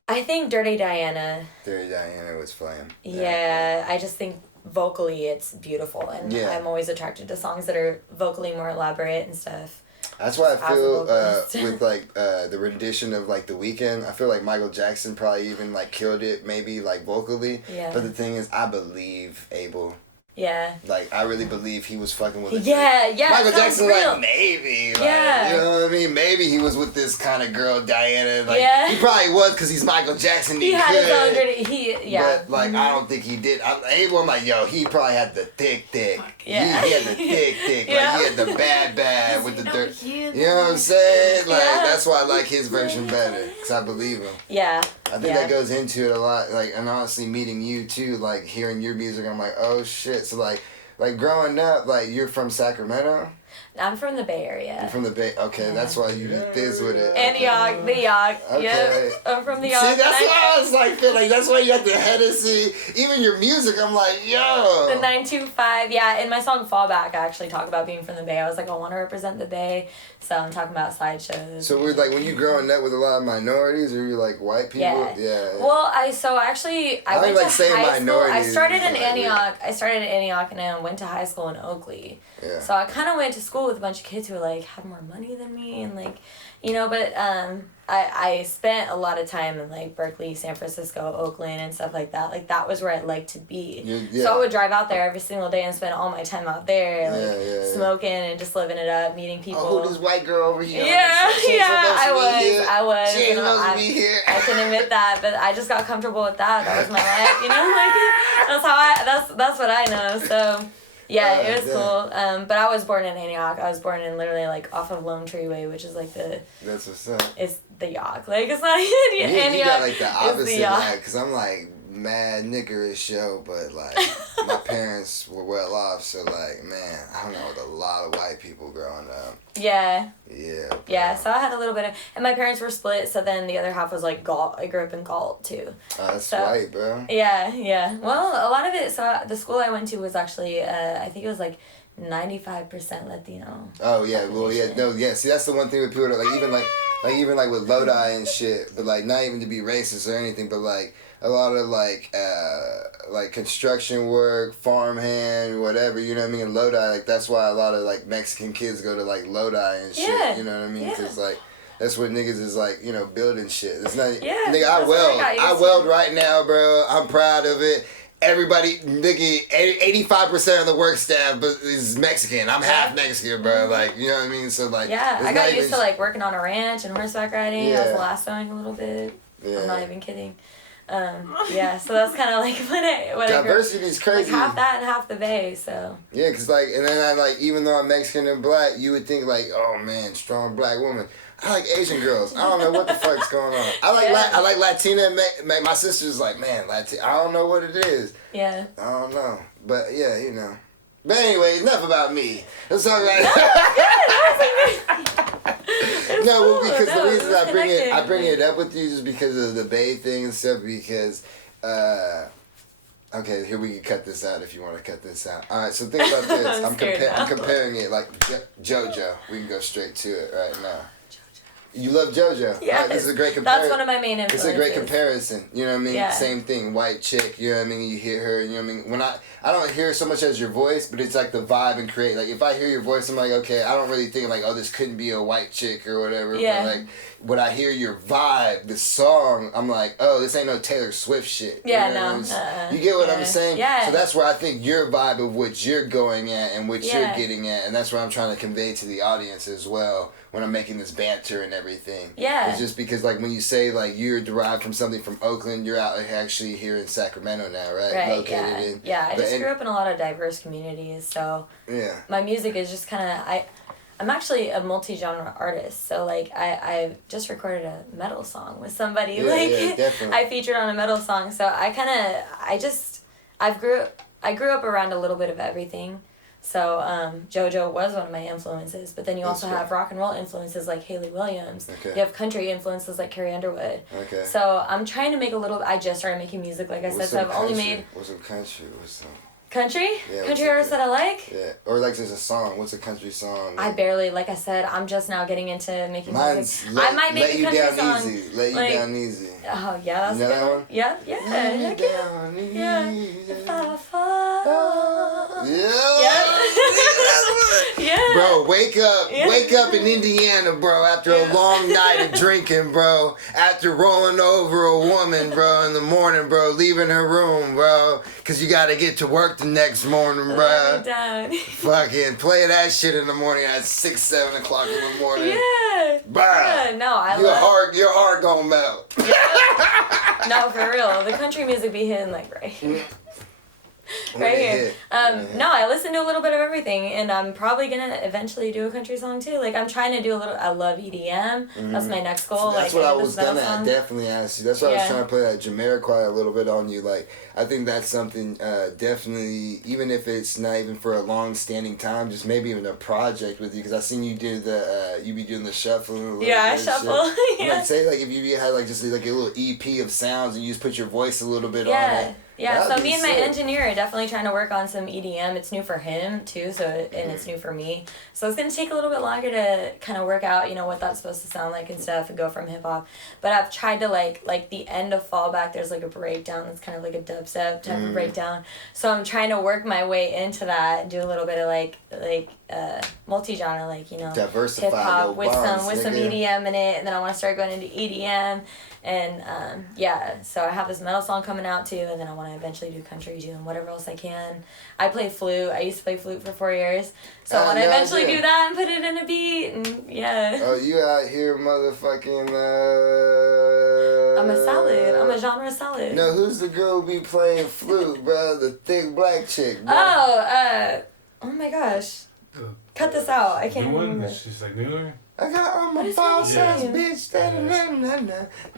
I think Dirty Diana. Dirty Diana was flame. Yeah, I just think vocally it's beautiful, and I'm always attracted to songs that are vocally more elaborate and stuff. That's why I feel vocalist. with like the rendition of like The Weeknd, I feel like Michael Jackson probably even like killed it maybe like vocally. Yeah. But the thing is, I believe Abel. Yeah. Like I really believe he was fucking with. Yeah. Michael it sounds Jackson real. like maybe. Like, Yeah. You know what I mean? Maybe he was with this kind of girl Diana. Like Yeah. he probably was because he's Michael Jackson. He had his could. own dirty. But like I don't think he did. Abel, I'm like, yo, he probably had the thick. Yeah. He had the thick. Yeah. Like he had the bad with the dirt. You know what I'm saying? Like that's why I like his version better because I believe him. Yeah. I think that goes into it a lot. Like and honestly, meeting you too, like hearing your music, I'm like, oh shit. So like growing up, like you're from Sacramento. I'm from the Bay Area. You're from the Bay. Okay, that's why you fizz with it. Antioch, the Yock. Okay. Yep. I'm from the Yock. See, that's why I was like, feel like that's why you got the Hennessy. Even your music, I'm like, yo. The 925, yeah. In my song Fallback, I actually talk about being from the Bay. I was like, I want to represent the Bay, so I'm talking about sideshows. So we're like, when you growing up with a lot of minorities, or you like white people? Yeah. Well, I went to high school. I started in like, Antioch. I started in Antioch and then went to high school in Oakley. Yeah. So I kind of went to to school with a bunch of kids who were like had more money than me and like, you know, but I spent a lot of time in like Berkeley, San Francisco, Oakland and stuff like that. Like that was where I liked to be. Yeah. So I would drive out there every single day and spend all my time out there, like smoking and just living it up, meeting people. Oh, this white girl over here. I was. She ain't supposed to be here. I can admit that, but I just got comfortable with that. That was my life, you know. Like that's what I know. So. Yeah, it was cool. But I was born in Antioch. I was born in literally like off of Lone Tree Way, which is like the. That's what's up. It's the Yock. Like it's not even Antioch. You got like the opposite of Yock. that, because I'm like mad niggerish show, but like my parents were well off, so like man, I hung out with a lot of white people growing up. Yeah. Yeah. Bro. Yeah, so I had a little bit of, and my parents were split, so then the other half was like Galt. I grew up in Galt too. Oh, that's white, bro. Yeah. Well, a lot of it. So the school I went to was actually, I think it was like 95% Latino. Oh yeah, well yeah, no, yeah. See, that's the one thing with people that even like with Lodi and shit, but like not even to be racist or anything, but like a lot of like construction work, farmhand, whatever, you know what I mean? In Lodi, like that's why a lot of like Mexican kids go to like Lodi and shit, you know what I mean? Because like that's what niggas is like, you know, building shit. It's not, nigga, I weld right now, bro. I'm proud of it. Everybody, nigga, 85% of the work staff is Mexican. I'm half Mexican, bro. Like, you know what I mean? So, like... Yeah, I got used to, like, working on a ranch and horseback riding. Yeah. I was lassoing a little bit. Yeah. I'm not even kidding. Yeah, so that's kind of, like, what Diversity is crazy. Like, half that and half the Bay, so... Yeah, because, like, and then I, like, even though I'm Mexican and black, you would think, like, oh, man, strong black woman. I like Asian girls. I don't know what the fuck's going on. I like Latina. My sister's like, man, Latina. I don't know what it is. Yeah. I don't know. But, yeah, you know. But anyway, enough about me. Let's talk about it. No, well, because the reason I bring it up with you is because of the Bay thing and stuff, because, okay, here we can cut this out if you want to cut this out. All right, so think about this. I'm comparing it like JoJo. We can go straight to it right now. You love JoJo. Yeah. Right? This is a great comparison. That's one of my main influences. It's a great comparison. You know what I mean? Yeah. Same thing. White chick. You know what I mean? You hear her. You know what I mean? When I don't hear so much as your voice, but it's like the vibe and create. Like if I hear your voice, I'm like, okay, I don't really think like, oh, this couldn't be a white chick or whatever. Yeah. But like when I hear your vibe, the song, I'm like, oh, this ain't no Taylor Swift shit. Yeah, you know no. You get what I'm saying? Yeah. So that's where I think your vibe of what you're going at and what you're Yeah. getting at, and that's what I'm trying to convey to the audience as well when I'm making this banter and everything. Yeah. It's just because like when you say like you're derived from something from Oakland, you're out actually here in Sacramento now, right? Right, Located in. Yeah, I just grew up in a lot of diverse communities, so yeah. my music is just kind of, I'm actually a multi-genre artist, so like I just recorded a metal song with somebody, Yeah, definitely. I featured on a metal song, so I grew up around a little bit of everything. So JoJo was one of my influences, but then you also have rock and roll influences like Hayley Williams. Okay. You have country influences like Carrie Underwood. Okay. So I'm trying to make I just started making music, like I said, so I've only made... What's some country? What's some... Country? Yeah, country artists that I like? Yeah. Or like there's a song. What's a country song? I barely, like I said, I'm just now getting into making music. I might make a country song. Easy. Let like, you down easy. Oh, yeah, that's you know a good that one. Yeah. Let you down easy. Yeah. If I fall. Yeah. Yeah. Bro, wake up in Indiana, bro, after a long night of drinking, bro. After rolling over a woman, bro, in the morning, bro, leaving her room, bro, because you got to get to work the next morning, bro. Fucking play that shit in the morning at 6, 7 o'clock in the morning. Yeah. Bro. Yeah, no, Your heart gonna melt. No, for real. The country music be hitting like right here. Right here. No, I listen to a little bit of everything, and I'm probably gonna eventually do a country song too. Like I'm trying to do a little. I love EDM. That's my next goal. That's like, what I was gonna definitely ask you. That's why I was trying to play that Jamiroquai a little bit on you. Like I think that's something definitely, even if it's not even for a long-standing time, just maybe even a project with you. Because I seen you do you be doing the shuffling. A little bit I shuffle. Yeah. Like say like if you had like just like a little EP of sounds and you just put your voice a little bit on it. Yeah, That'd so be me and my sick. engineer are definitely trying to work on some EDM. It's new for him too, and it's new for me. So it's gonna take a little bit longer to kind of work out, what that's supposed to sound like and stuff, and go from hip hop. But I've tried to like the end of Fallback. There's like a breakdown that's kind of like a dubstep type of breakdown. So I'm trying to work my way into that and do a little bit of like multi-genre, Diversify hip hop your with bonds, some nigga. EDM in it, and then I want to start going into EDM. And so I have this metal song coming out too, and then I want to eventually do country too, and whatever else I can. I play flute. I used to play flute for 4 years, so I want to eventually do that and put it in a beat, and yeah. Oh, you out here motherfucking I'm a salad. I'm a genre salad. No, who's the girl who be playing flute, bro? The thick black chick, bro. Oh my gosh. Cut this out. I can't New one? remember. She's like newer? I got on my What is boss her ass name? bitch. With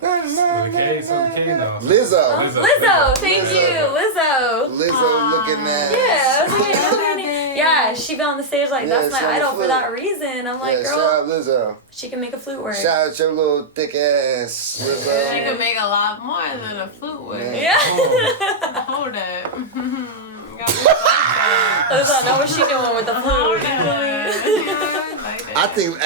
a K, so the K, no. Lizzo. Lizzo. Thank you, Lizzo. Lizzo looking at. Yeah, I was like, I know her name. Yeah, she be on the stage like, Yeah, that's she my on the idol for flute. that reason. I'm like, Yeah, shout girl, out Lizzo. she can make a flute work. Shout out your little thick ass, She Lizzo. could make a lot more than a flute with. Yeah. Hold it. Lizzo, know what she doing with the flute. I think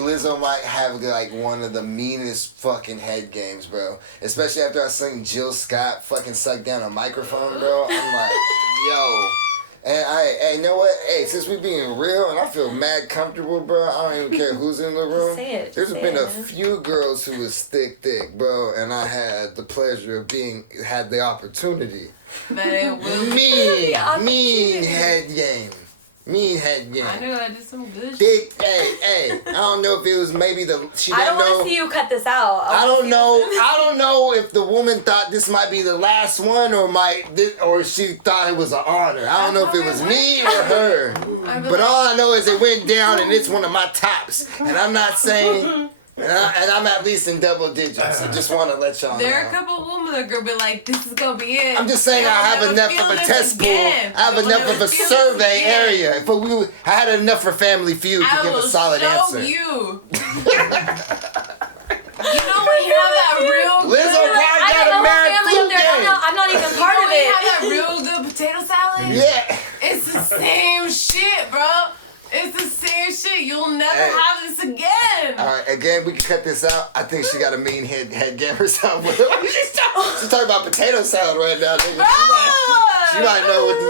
Lizzo might have like one of the meanest fucking head games, bro. Especially after I seen Jill Scott fucking suck down a microphone, bro. I'm like, yo. And you know what? Hey, since we being real and I feel mad comfortable, bro, I don't even care who's in the room. Say it. There's Say been it, a man. few girls who was thick, bro, and I had the pleasure of had the opportunity. But it will Mean head game. Mean head game. I knew I did some good shit. Dick, hey, I don't know if it was maybe I don't want to see you cut this out. I don't know if the woman thought this might be the last one or she thought it was an honor. I don't know if it was me or her. But all I know is it went down and it's one of my tops. And I'm not saying, and I'm at least in double digits. I just want to let y'all know. There are a couple women that are gonna be like, this is gonna be it. I'm just saying I have enough of a test pool. I have enough of a survey area. I had enough for Family Feud to give a solid answer. You. You know when you have that real Lizzo good, probably got a mad flute game. I'm not even part of you it. have that real good potato salad? Yeah. It's the same shit, bro. It's the same shit. You'll never Hey. have this again. All right, again, we can cut this out. I think she got a mean head game herself. She's talking about potato salad right now, nigga. She might know what the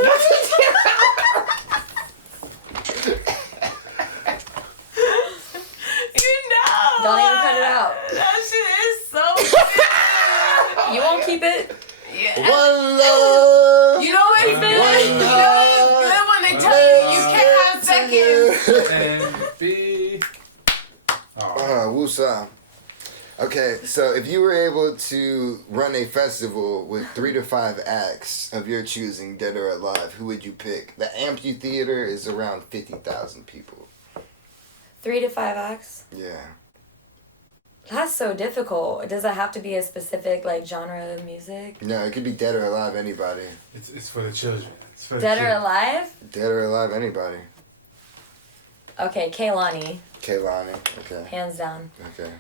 You know. Don't even cut it out. That shit is so good. You won't keep it. Yeah. One love. You know what's good? You know what's good when they tell you can't have seconds. And B. Oh. Woosah. Okay, so if you were able to run a festival with 3 to 5 acts of your choosing, dead or alive, who would you pick? The amphitheater is around 50,000 people. 3 to 5 acts. Yeah. That's so difficult. Does it have to be a specific genre of music? No, it could be dead or alive, anybody. It's for the children. It's for the Dead or kids. alive? Dead or alive, anybody. Okay, Kaylani, Kaylani. Okay. hands down. Okay.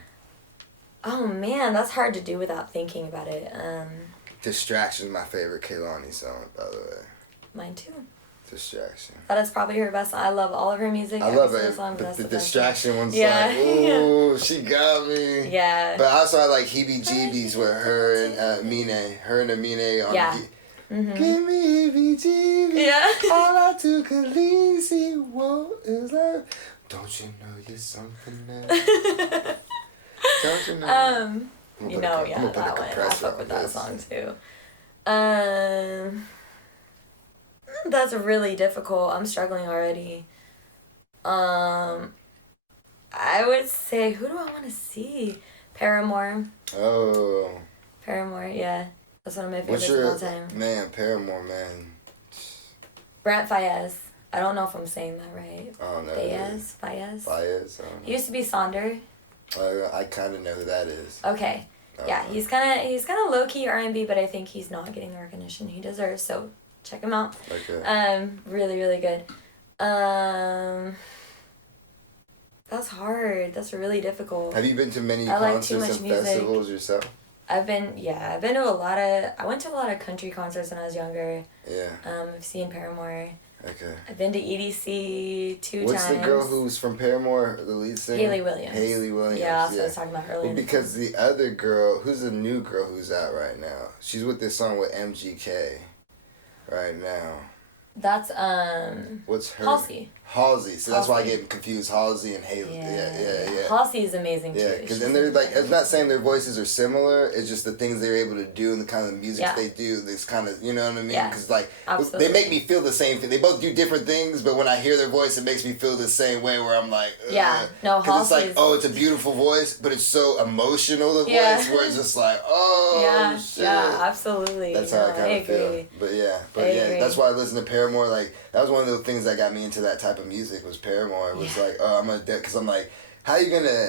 Oh man, that's hard to do without thinking about it. Distraction's my favorite Kaylani song, by the way. Mine too. Distraction. That is probably her best. I love all of her music. I every love single it. song, But that's the the best distraction one's Yeah. like, ooh, she got me. one. Yeah. But I also had like heebie-jeebies with her and Amine. Her and Amine on Yeah. Give me heebie-jeebies. Yeah. All I took a lazy whoa is like, don't you know you're something else? Don't you know? You know, yeah, that one. I fuck with that song too. That's really difficult. I'm struggling already. I would say, who do I want to see? Paramore. Oh. Paramore, yeah. That's one of my What's favorites of your, all time. man, Paramore, man. Brant Fayez. I don't know if I'm saying that right. Oh, no. Fayez? Fayez? I don't He used to be Sonder. know. I kind of know who that is. Okay. Yeah, he's kind of low key R&B, but I think he's not getting the recognition he deserves. So check him out. Okay. Really, really good. That's hard. That's really difficult. Have you been to many I like too concerts much and music. festivals yourself? I've been to I went to a lot of country concerts when I was younger. Yeah. I've seen Paramore. Okay. I've been to EDC 2 times. What's the girl who's from Paramore, the lead singer? Haley Williams. Haley Williams. Yeah, that's what I was talking about earlier. Well, because the other girl, who's the new girl who's out right now? She's with this song with MGK right now. That's What's her? Halsey. So that's why I get confused. Halsey and Haley. Yeah. Halsey is amazing too. Yeah, because then they're like, it's not saying their voices are similar. It's just the things they're able to do and the kind of music they do. This kind of, you know what I mean? Because they make me feel the same thing. They both do different things, but when I hear their voice, it makes me feel the same way. Where I'm like, ugh. Yeah, no, because it's like, Halsey's... oh, it's a beautiful voice, but it's so emotional. The voice, where it's just like, oh, shit. Yeah, absolutely. That's how I kind of feel. But yeah, that's why I listen to Paramore. Like that was one of the things that got me into that type of music was Paramore. It was like, oh, because I'm like, how you gonna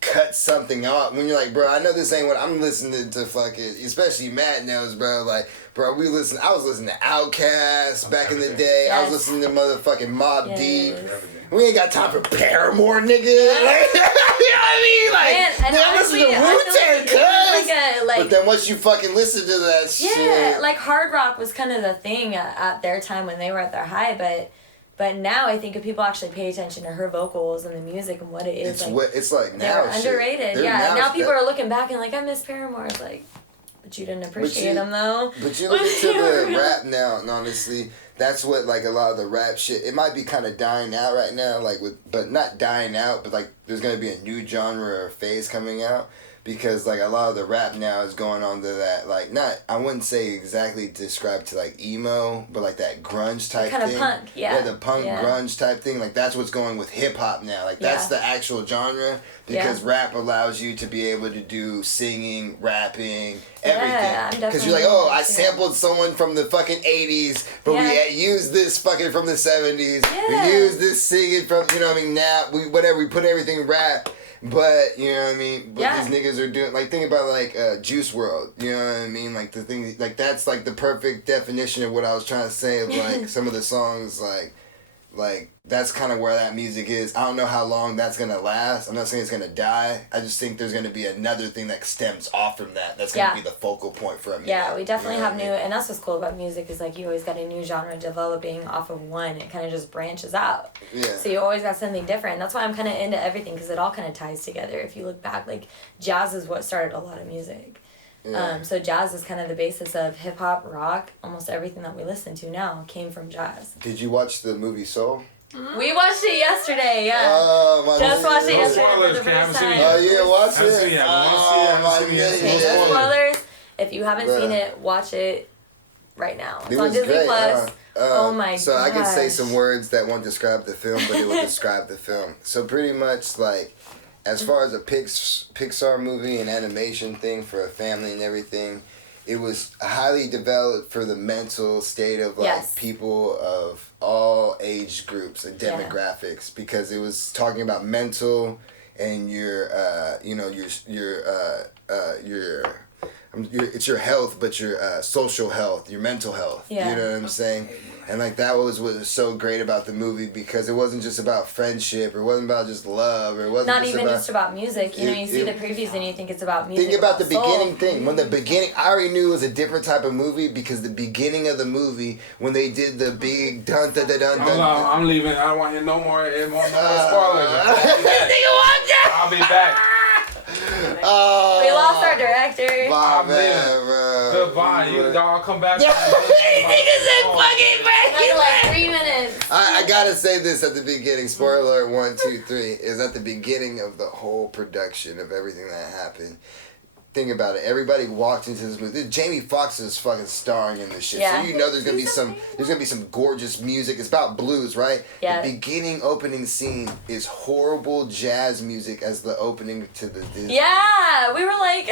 cut something off when you're like, bro, I know this ain't what I'm listening to. Fucking, especially Matt knows, bro. Like, bro, I was listening to Outkast back in the day. I was listening to motherfucking Mobb Deep. We ain't got time for Paramore, nigga. Like, you know what I mean? Like, man, listen to Wu-Tang, cuz. But then once you fucking listen to that shit. Like hard rock was kind of the thing at their time when they were at their high, but now I think if people actually pay attention to her vocals and the music and what it is, it's like now they're underrated. Now people are looking back and like, I miss Paramore. It's like, but you didn't appreciate them though. But you look into the rap now, and honestly, that's what like a lot of the rap shit. It might be kind of dying out right now, but not dying out, but like there's gonna be a new genre or phase coming out. Because like a lot of the rap now is going on to that I wouldn't say exactly describe to like emo, but like that grunge type kind thing. Kind of punk, yeah. The punk grunge type thing. Like that's what's going with hip hop now. Like that's the actual genre because rap allows you to be able to do singing, rapping, everything. Because you're like, oh, I sampled someone from the fucking 80s, but we used this fucking from the 70s. Yeah. We used this singing from, you know what I mean? Now we put everything rap. But, you know what I mean? But these niggas are doing, like, think about, like, Juice WRLD, you know what I mean? Like, the thing, like, that's, like, the perfect definition of what I was trying to say of, like, some of the songs, like, that's kind of where that music is. I don't know how long that's going to last. I'm not saying it's going to die. I just think there's going to be another thing that stems off from that. That's going to be the focal point for me. Yeah, we definitely have new, and that's what's cool about music is, like, you always got a new genre developing off of one. It kind of just branches out. Yeah. So you always got something different. That's why I'm kind of into everything because it all kind of ties together. If you look back, like, jazz is what started a lot of music. Yeah. So jazz is kind of the basis of hip-hop, rock. Almost everything that we listen to now came from jazz. Did you watch the movie Soul? We watched it yesterday, yeah. Oh, my Just watched it yesterday for the first time. Oh, yeah, watch it. Oh, my no spoilers. If you haven't seen it, watch it right now. It's on Disney Plus. Oh my god. So I can say some words that won't describe the film, but it will describe the film. So pretty much, like, as far as a Pixar movie and animation thing for a family and everything, it was highly developed for the mental state of like people of all age groups and demographics because it was talking about mental and your it's your health, but your social health, your mental health. Yeah. You know what I'm saying? And like that was what was so great about the movie because it wasn't just about friendship, or it wasn't about just love, or it wasn't just about music. You know, you see the previews and you think it's about music. Think about the beginning thing. When the beginning, I already knew it was a different type of movie because the beginning of the movie when they did the big dun dun dun dun. I'm leaving. I don't want to hear no more spoilers. I'll be back. We lost our director. My bad, bro. Goodbye. Y'all come back. These niggas in fucking break. Like 3 minutes. I gotta say this at the beginning. Spoiler alert, 1, 2, 3 is at the beginning of the whole production of everything that happened. Think about it. Everybody walked into this movie. Jamie Foxx is fucking starring in this shit. Yeah. So you know there's gonna be some gorgeous music. It's about blues, right? Yeah. The beginning opening scene is horrible jazz music as the opening to the Disney. Yeah, we were like,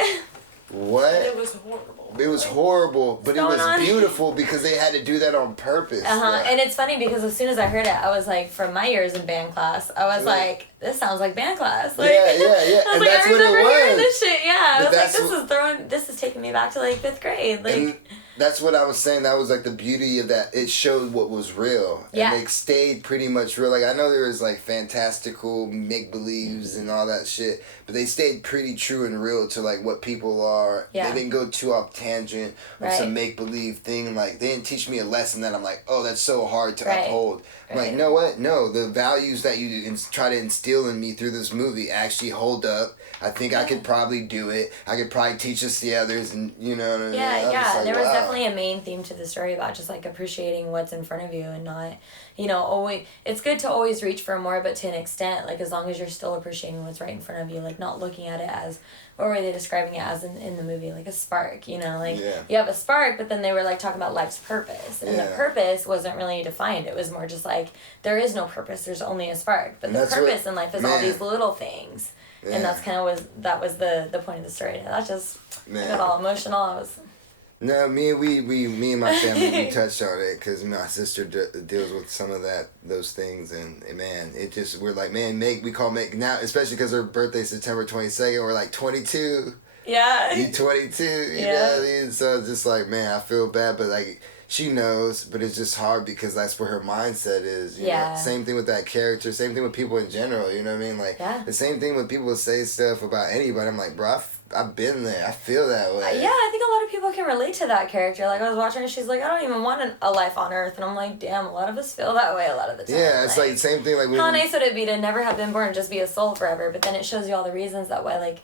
what? It was horrible. It was horrible, but it was beautiful because they had to do that on purpose. And it's funny because as soon as I heard it, I was like, from my years in band class, I was like, this sounds like band class. Like, yeah. I was and like, I remember hearing this shit. Yeah, I was like, this is taking me back to like 5th grade. Like, That's what I was saying. That was like the beauty of that. It showed what was real. Yeah. And it stayed pretty much real. Like, I know there was like fantastical make-believes and all that shit, but they stayed pretty true and real to like what people are. Yeah. They didn't go too off tangent on Right. some make-believe thing. Like, they didn't teach me a lesson that I'm like, oh, that's so hard to Right. uphold. I'm like, Right. you know what? No, the values that you try to instill in me through this movie actually hold up. I think I could probably do it. I could probably teach this to the others, and you know what I mean? Yeah, I'm just yeah. like, There was wow. definitely a main theme to the story about just like appreciating what's in front of you and not, you know, always. It's good to always reach for more, but to an extent, like as long as you're still appreciating what's right in front of you, like not looking at it as, what were they describing it as in the movie, like a spark, you know, like Yeah. you have a spark, but then they were like talking about life's purpose, and Yeah. the purpose wasn't really defined. It was more just like there is no purpose. There's only a spark, but And the that's purpose what- in life is all man. these little things. Yeah. And that's kind of was the point of the story. And that just I Man. got all emotional. I was. No, me and my family, we touched on it because my sister deals with some of those things, and man, it just, we're like, man, we call now, especially because her birthday's September 22nd, we're like 22, Yeah. you 22, you Yeah. know what I mean? So it's just like, man, I feel bad, but like, she knows, but it's just hard because that's where her mindset is. You Yeah. know? Same thing with that character, same thing with people in general, you know what I mean? Like, Yeah. the same thing when people say stuff about anybody, I'm like, bro, I've been there, I feel that way. Yeah, I think a lot of people can relate to that character. Like, I was watching her, she's like, I don't even want a life on Earth. And I'm like, damn, a lot of us feel that way a lot of the time. Yeah, it's like the same thing, like when how nice would it be to never have been born and just be a soul forever? But then it shows you all the reasons that why, like,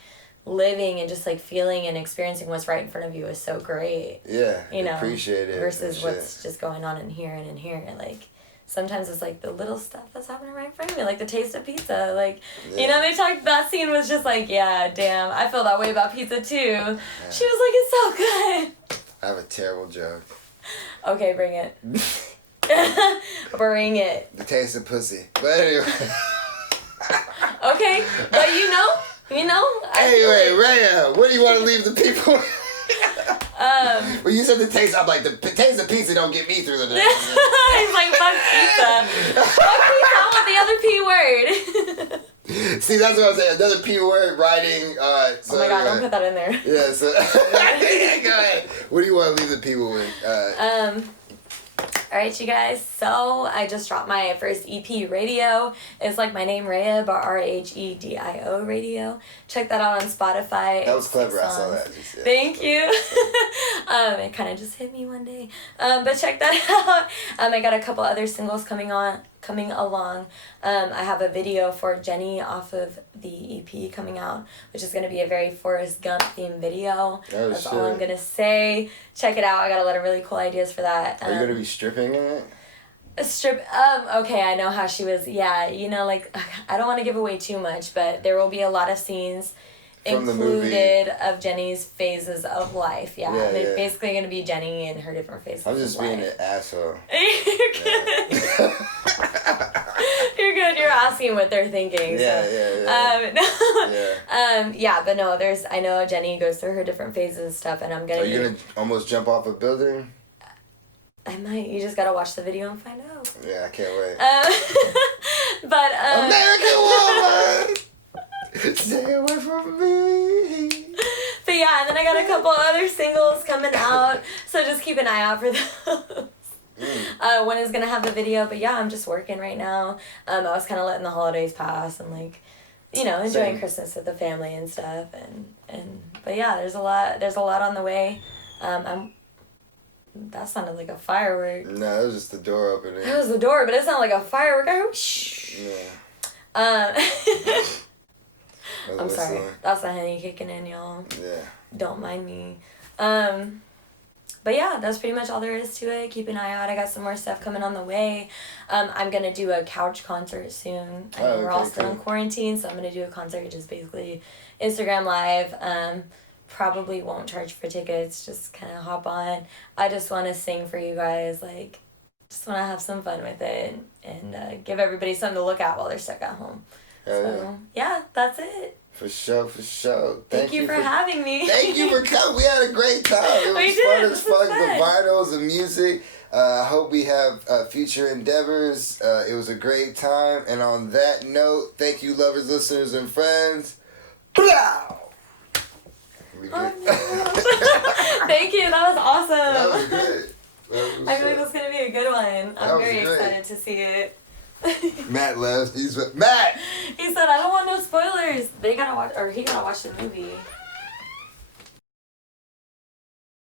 living and just, like, feeling and experiencing what's right in front of you is so great. yeah, You know, appreciate it. versus and what's shit. just going on in here and in here. Like, sometimes it's like the little stuff that's happening right in front of me, like the taste of pizza. Like, you know, they talked, that scene was just like, yeah, damn, I feel that way about pizza too. Yeah. She was like, it's so good. I have a terrible joke. Okay, bring it. Bring it. The taste of pussy. But anyway. Okay, but you know, Anyway, Rhea, what do you want to leave the people? When you said the taste, I'm like, the taste of pizza don't get me through the day. He's like, fuck pizza. Fuck pizza, I want the other P word. See, that's what I'm saying. Another P word writing. So Oh my god, don't put that in there. Yeah, so go ahead. What do you want to leave the people with? Alright, you guys, so I just dropped my first EP, Radio. It's like my name, Rhea, but RHEDIO, Radio. Check that out on Spotify. That was It's clever. 6 I saw songs. that. Just, yeah. Thank you. It kind of just hit me one day. But check that out. I got a couple other singles coming along. I have a video for Jenny off of the EP coming out, which is going to be a very Forrest Gump themed video. Oh, That's shit. all I'm going to say. Check it out. I got a lot of really cool ideas for that. Are you going to be stripping in it? A strip. Okay, I know how she was. Yeah, you know, like, I don't want to give away too much, but there will be a lot of scenes From the movie. included of Jenny's phases of life. Yeah, Yeah, they're yeah. basically going to be Jenny and her different phases I'm just of being life. an asshole. You're good. You're good. You're asking what they're thinking. Yeah, so. yeah. No. Yeah, but no, I know Jenny goes through her different phases and stuff, and I'm going Are you going to almost jump off a building? I might. You just got to watch the video and find out. Yeah, I can't wait. But, American woman! Stay away from me! But yeah, and then I got a couple other singles coming out, so just keep an eye out for those. One is gonna have a video, but yeah, I'm just working right now. I was kind of letting the holidays pass and like, you know, enjoying Same. Christmas with the family and stuff, but yeah, there's a lot on the way. That sounded like a firework. No, that was just the door opening. That was the door, but it sounded like a firework. I heard shh. Yeah. I'm sorry. That's the Henny kicking in, y'all. Yeah. Don't mind me. But yeah, that's pretty much all there is to it. Keep an eye out. I got some more stuff coming on the way. I'm going to do a couch concert soon. I know we're all still in quarantine, so I'm going to do a concert, just basically Instagram Live. Probably won't charge for tickets, just kind of hop on. I just want to sing for you guys, like, just want to have some fun with it and give everybody something to look at while they're stuck at home. So, yeah, that's it. For sure. Thank you for having me. Thank you for coming. We had a great time. It was We did. fun This as was fuck. fun. The vinyls, the music. I hope we have future endeavors. It was a great time. And on that note, thank you, lovers, listeners, and friends. Blow! perfectly good. Thank you. That was awesome. That was good. I feel like that's gonna be a good one. I'm was very great. excited to see it. Matt left. Matt! He said, I don't want no spoilers. They gotta watch, or he gotta watch the movie.